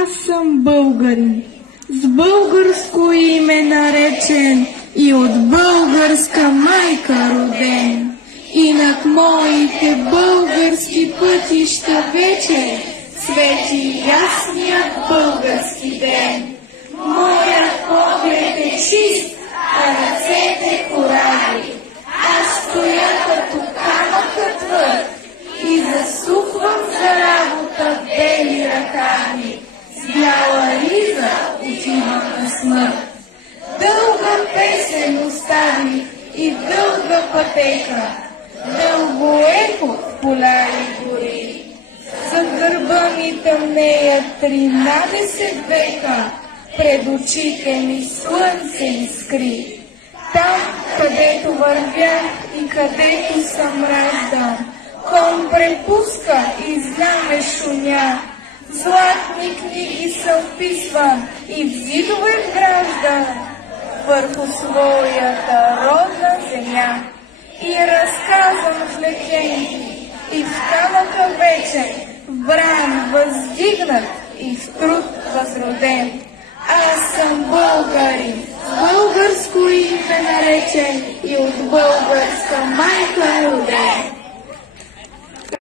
Аз съм българин, с българско име наречен и от българска майка роден. И над моите български пътища вече свети ясният български ден. Моят поглед е чист, а ръцете кораби. Аз стоя като камъкът твърд и засухвам за работа бели ръкави. С бяла риза отивам на смърт. Дълга песен остави и дълга пътека, дълго ехо в поля и гори. За гърба ми тъмнеят 13 века, пред очите ми слънце искри. Там, където вървях и където съм раждан, кон препуска и знаме шумя. Златни книги съм вписван и в зидове вграждан върху своята родна земя. И разказвам в легенди, и в камъка вече, в бран въздигнат и в труд възроден. Аз съм българин, с българско име наречен и от българска майка роден.